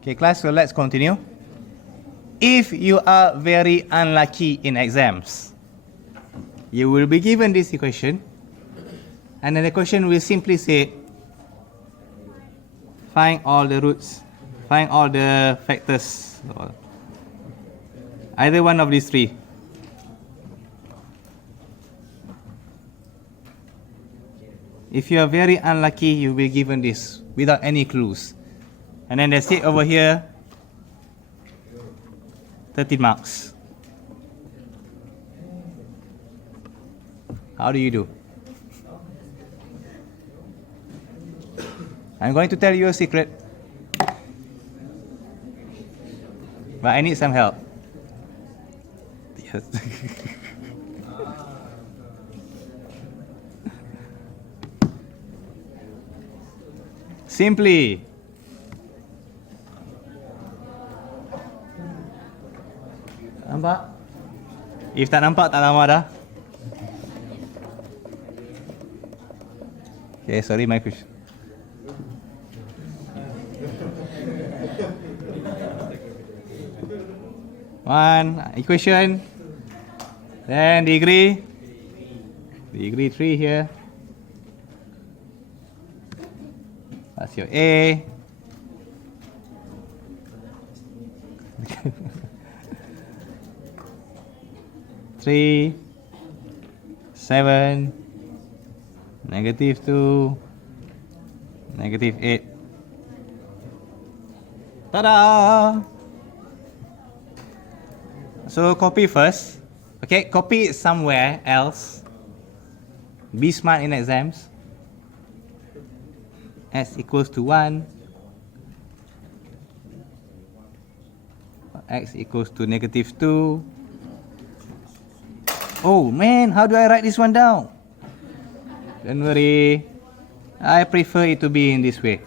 Okay, class, so let's continue. If you are very unlucky in exams, you will be given this equation, and then the question will simply say, find all the roots, find all the factors, either one of these three. If you are very unlucky, you will be given this without any clues. And then that's it over here, 13 marks. How do you do? I'm going to tell you a secret, but I need some help. Yes. Simply, nampak? If tak nampak, tak lama dah. Okay, sorry, my question. One equation, then degree 3 here. That's your A. Three, 7, -2, -8. Ta-da! So copy first. Okay, copy it somewhere else. Be smart in exams. S equals to 1. X equals to -2. Oh man, how do I write this one down? Don't worry. I prefer it to be in this way.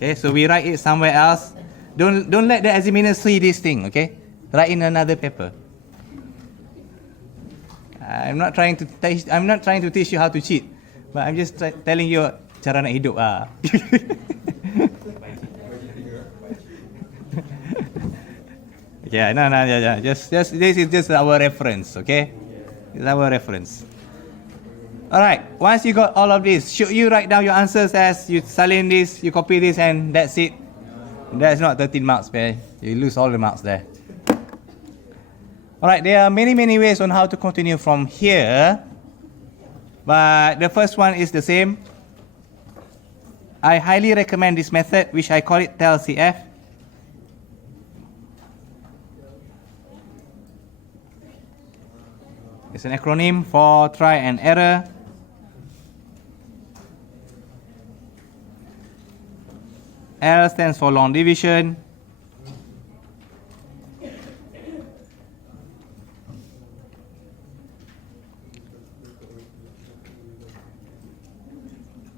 Okay, so we write it somewhere else. Don't let the examiner see this thing, okay? Write in another paper. I'm not trying to teach you how to cheat, but I'm just telling you cara nak hidup ah. Yeah, no, yeah. Just this is just our reference, okay? It's our reference. All right. Once you got all of this, should you write down your answers as you salin this, you copy this, and that's it? That's not 13 marks, man. You lose all the marks there. All right. There are many ways on how to continue from here, but the first one is the same. I highly recommend this method, which I call it TELCF. It's an acronym for try and error. L stands for long division.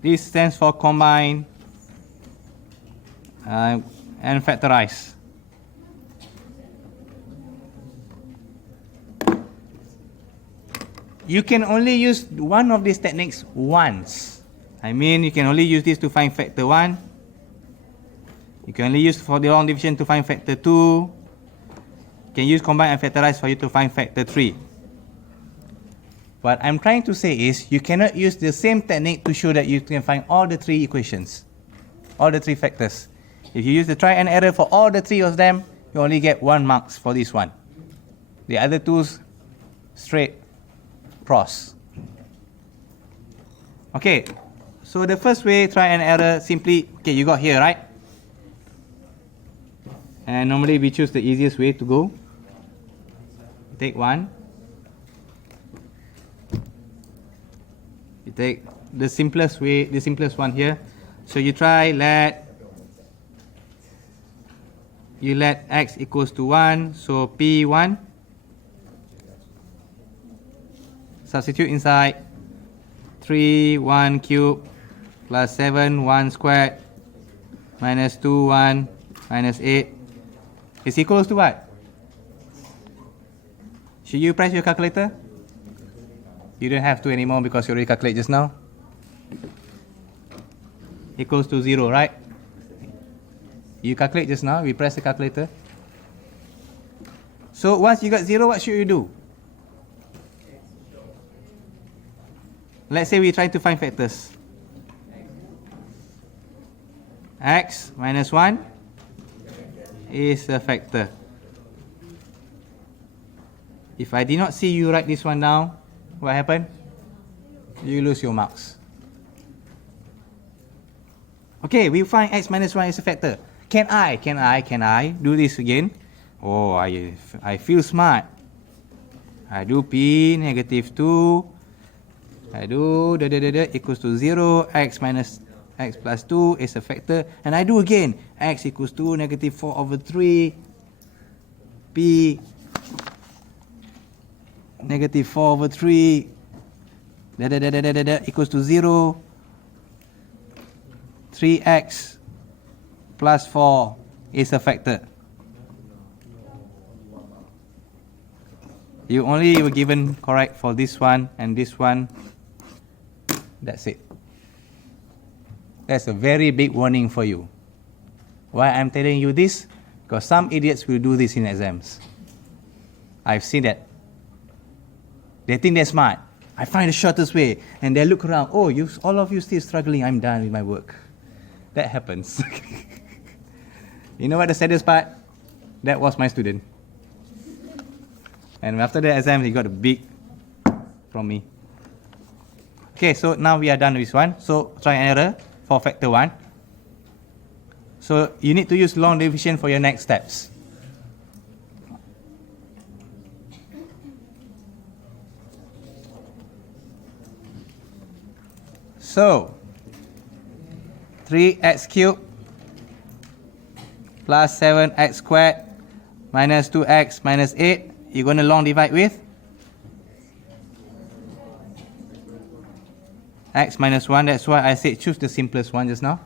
This stands for combine and factorize. You can only use one of these techniques once. I mean, you can only use this to find factor 1. You can only use for the long division to find factor 2. You can use combine and factorize for you to find factor 3. What I'm trying to say is you cannot use the same technique to show that you can find all the 3 equations, all the 3 factors. If you use the try and error for all the 3 of them, you only get 1 marks for this one. The other 2's straight cross. Okay, so the first way, try and error, simply, okay, you got here, right? And normally we choose the easiest way to go. Take 1. You take the simplest way, the simplest one here. So you try let x equals to 1, so P1. Substitute inside 3, 1 cubed plus 7, 1 squared minus 2, 1 minus 8 is equals to what? Should you press your calculator? You don't have to anymore because you already calculate just now. Equals to 0, right? You calculate just now, we press the calculator. So once you got 0, what should you do? Let's say we try to find factors. X minus 1 is a factor. If I did not see you write this one down, what happened? You lose your marks. Okay, we find x minus 1 is a factor. Can I do this again? Oh, I feel smart. I do p negative 2. I do equals to 0. X minus x plus 2 is a factor. And I do again. X equals to negative 4 over 3. P negative 4 over 3 equals to 0. 3x plus 4 is a factor. You only were given correct for this one and this one. That's it. That's a very big warning for you. Why I'm telling you this? Because some idiots will do this in exams. I've seen that. They think they're smart. I find the shortest way. And they look around. Oh, all of you still struggling. I'm done with my work. That happens. You know what the saddest part? That was my student. And after the exam, he got a big from me. Okay, so now we are done with this one. So try and error for factor 1. So you need to use long division for your next steps. So 3x cubed plus 7x squared minus 2x minus 8. You're going to long divide with x minus 1. That's why I said choose the simplest one just now.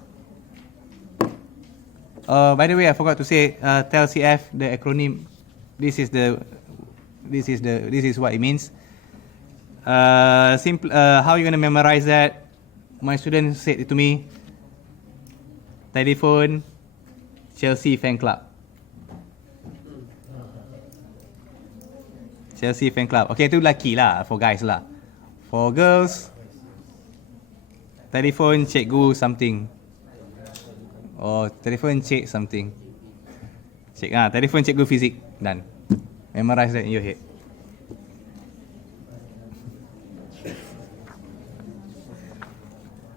By the way, I forgot to say TELCF, the acronym. This is what it means. How are you going to memorize that? My student said it to me. Telephone, Chelsea fan club. Chelsea fan club. Okay, itu lelaki lah, for guys lah. For girls, telephone cikgu something. Or telephone cik something. Telephone cikgu fizik. Done. Memorize that in your head.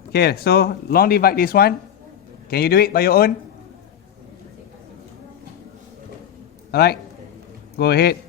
Okay, so long divide this one. Can you do it by your own? Alright, go ahead.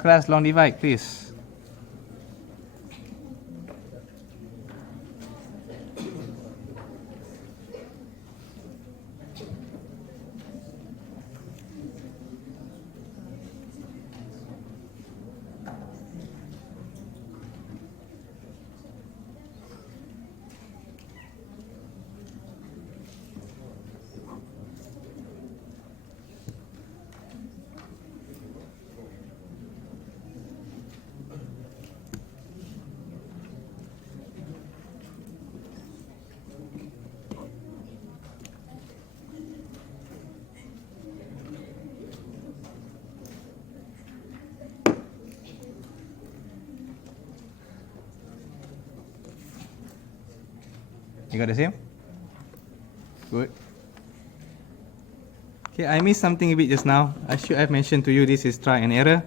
Class, long divide, please. You got the same? Good. Okay, I missed something a bit just now. I should have mentioned to you this is try and error.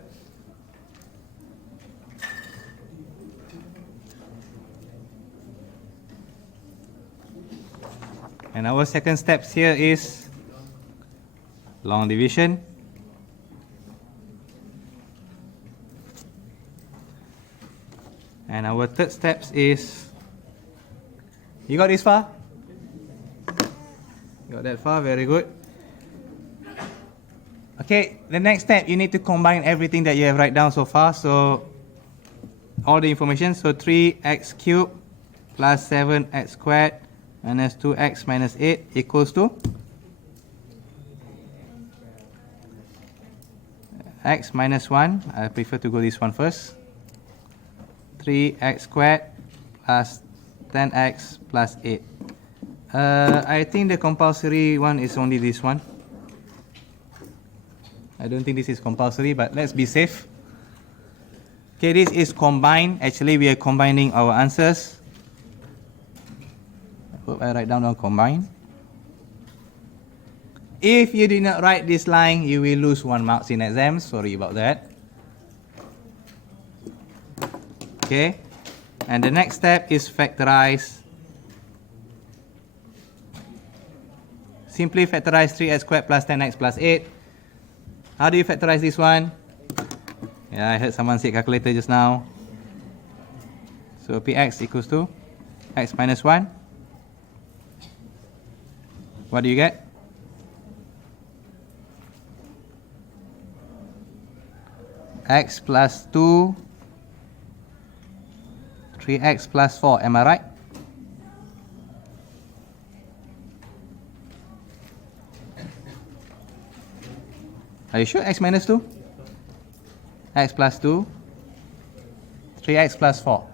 And our second steps here is long division. And our third steps is, you got this far? Got that far, very good. Okay, the next step, you need to combine everything that you have write down so far. So, all the information, so 3x cubed plus 7x squared minus 2x minus 8 equals to x minus 1, I prefer to go this one first, 3x squared plus 10x plus 8. I think the compulsory one is only this one. I don't think this is compulsory, but let's be safe. Okay, this is combined. Actually, we are combining our answers. I hope I write down combine. If you did not write this line, you will lose 1 marks in exams. Sorry about that. Okay, and the next step is factorize. Simply factorize 3x squared plus 10x plus 8. How do you factorize this one? Yeah, I heard someone say calculator just now. So px equals to x minus 1. What do you get? X plus 2, 3x plus 4, am I right? Are you sure? X minus 2? X plus 2, 3x plus 4.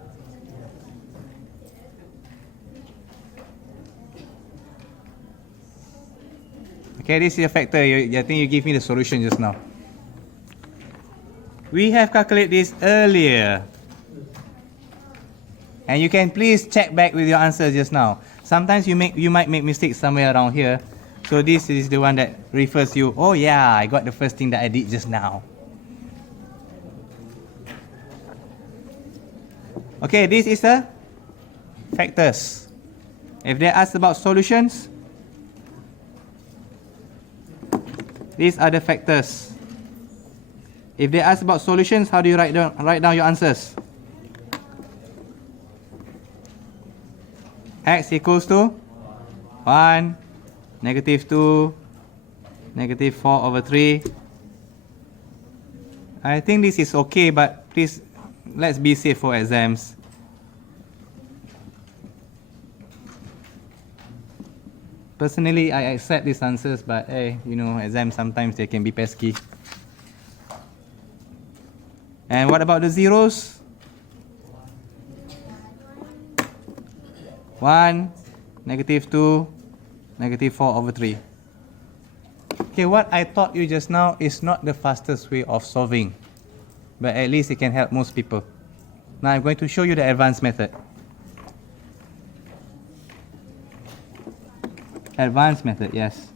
Okay, this is a factor. I think you give me the solution just now. We have calculated this earlier. And you can please check back with your answers just now. Sometimes you might make mistakes somewhere around here. So this is the one that refers you, oh yeah, I got the first thing that I did just now. Okay, this is the factors. If they ask about solutions, these are the factors. If they ask about solutions, how do you write down your answers? X equals to 1, negative 2, negative 4 over 3. I think this is okay, but please, let's be safe for exams. Personally, I accept these answers, but hey, you know, exams sometimes they can be pesky. And what about the zeros? 1, negative 2, negative 4 over 3. Okay, what I taught you just now is not the fastest way of solving, but at least it can help most people. Now I'm going to show you the advanced method. Advanced method, yes.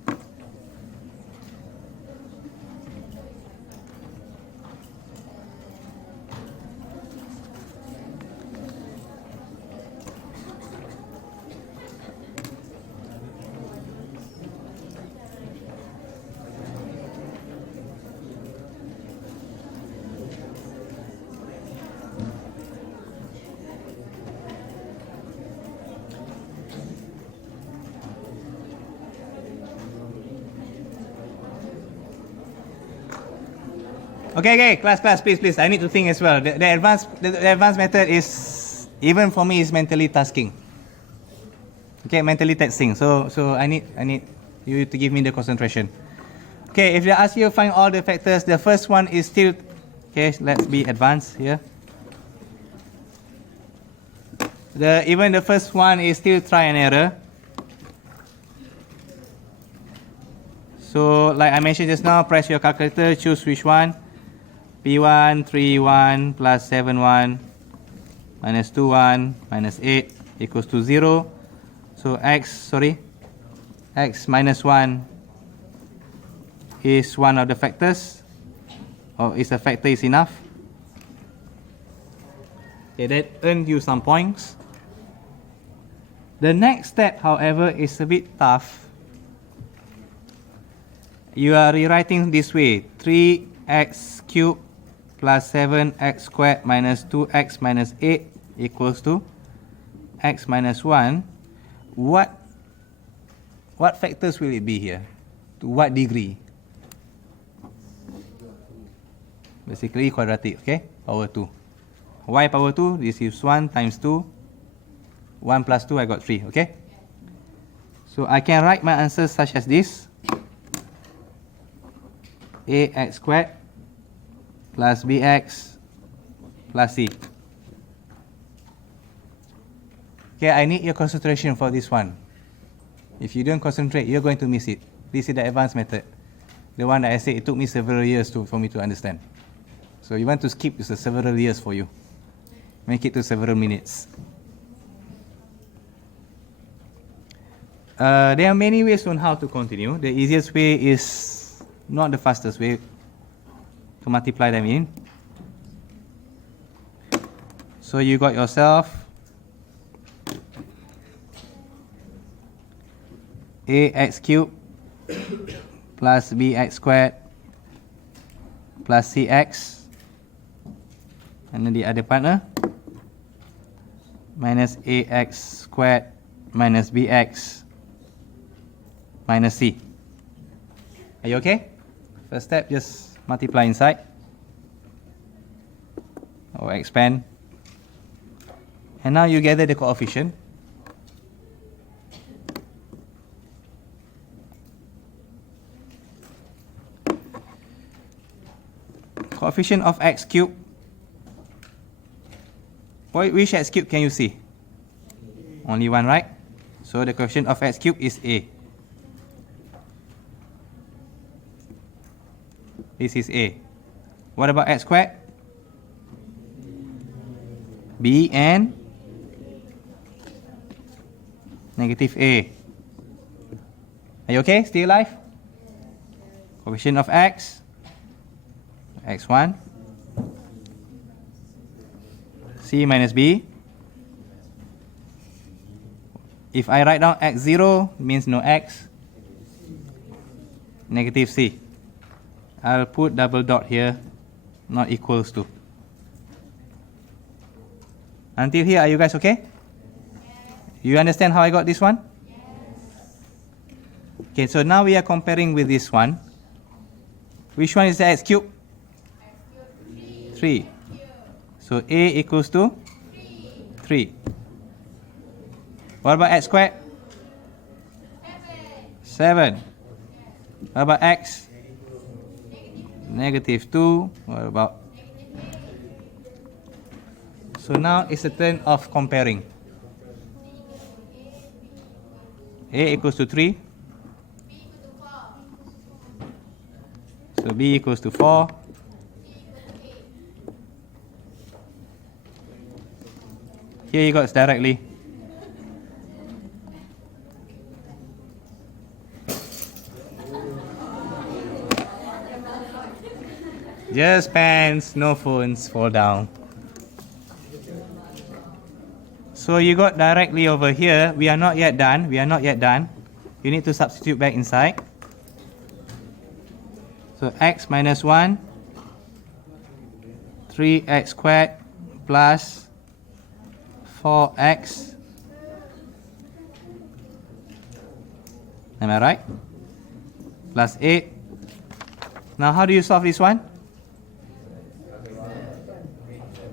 Okay, class, please. I need to think as well. The advanced method is, even for me, is mentally tasking. Okay, mentally testing. So I need you to give me the concentration. Okay, if they ask you to find all the factors, the first one is still, okay, let's be advanced here. Even the first one is still try and error. So like I mentioned just now, press your calculator, choose which one. P1, 3, 1 plus 7, 1 minus 2, 1 minus 8 equals to 0. So x minus 1 is one of the factors, or is a factor is enough. Okay, that earned you some points. The next step, however, is a bit tough. You are rewriting this way: 3x cubed plus 7x squared minus 2x minus 8 equals to x minus 1. What factors will it be here? To what degree? Basically quadratic, okay? Power 2. Y power 2, this is 1 times 2. 1 plus 2, I got 3, okay? So I can write my answers such as this. Ax squared plus bx plus c. Okay, I need your concentration for this one. If you don't concentrate, you're going to miss it. This is the advanced method. The one that I said it took me several years for me to understand. So you want to skip this several years for you. Make it to several minutes. There are many ways on how to continue. The easiest way is not the fastest way, to multiply them in. So you got yourself ax cubed plus bx squared plus cx, and then the other partner, minus ax squared minus bx minus c. Are you okay? First step, just multiply inside or expand. And now you gather the coefficient. Coefficient of x cubed. Which x cubed can you see? Only one, right? So the coefficient of x cubed is a. This is a. What about x squared? B and negative a. Are you okay? Still alive? Coefficient of x, x1, c minus b. If I write down x0, means no x, negative c. I'll put double dot here, not equals to. Until here, are you guys okay? You understand how I got this one? Okay, so now we are comparing with this one. Which one is the x cubed? 3. So a equals to 3. What about x squared? 7. What about x? Negative 2. What about? So now it's the turn of comparing. A equals to 3. So b equals to 4. Here you got directly. Just pens, no phones, fall down. So you got directly over here. We are not yet done. We are not yet done. You need to substitute back inside. So x minus 1, 3x squared plus 4x. Am I right? Plus 8. Now how do you solve this one?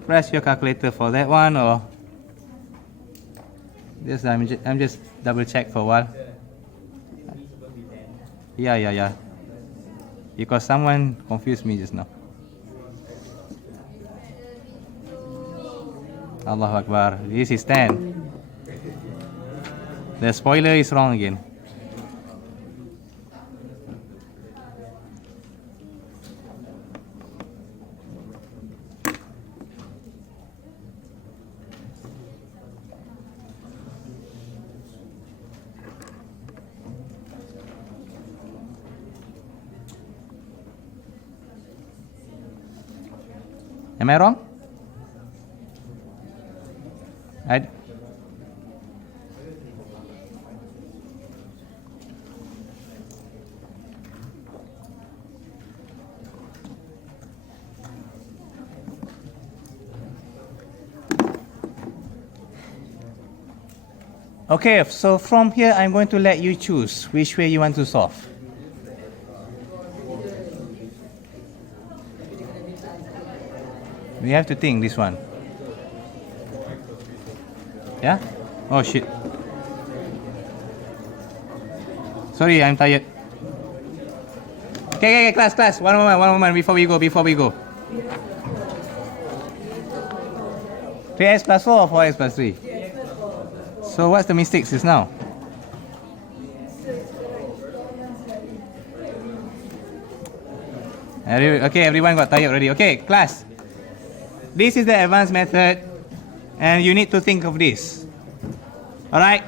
Press your calculator for that one, or just I'm just double check for a while. Yeah. Because someone confused me just now. Allahu Akbar. This is 10. The spoiler is wrong again. Am I wrong? Okay, so from here I'm going to let you choose which way you want to solve. We have to think this one. Yeah? Oh shit. Sorry, I'm tired. Okay, class. One moment before we go. 3x plus 4 or 4x plus 3? So what's the mistakes just now? Okay, everyone got tired already. Okay, class. This is the advanced method, and you need to think of this. Alright?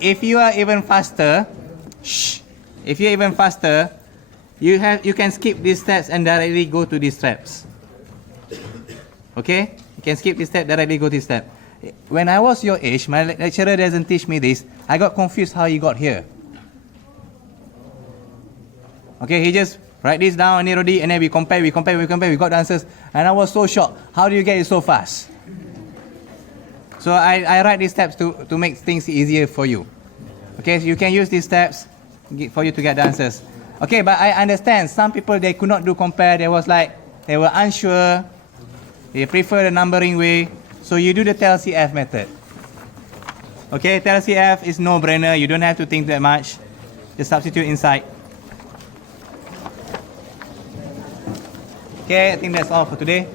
If you are even faster, you can skip these steps and directly go to these steps. Okay? You can skip this step, directly go to this step. When I was your age, my lecturer doesn't teach me this. I got confused how he got here. Okay, he just write this down, and then we compare, we got the answers, and I was so shocked. How do you get it so fast? So I write these steps to make things easier for you. Okay, so you can use these steps for you to get the answers. Okay, but I understand some people, they could not do compare. They were unsure. They prefer the numbering way. So you do the TELCF method. Okay, TELCF is no-brainer. You don't have to think that much. Just substitute inside. Okay, I think that's all for today.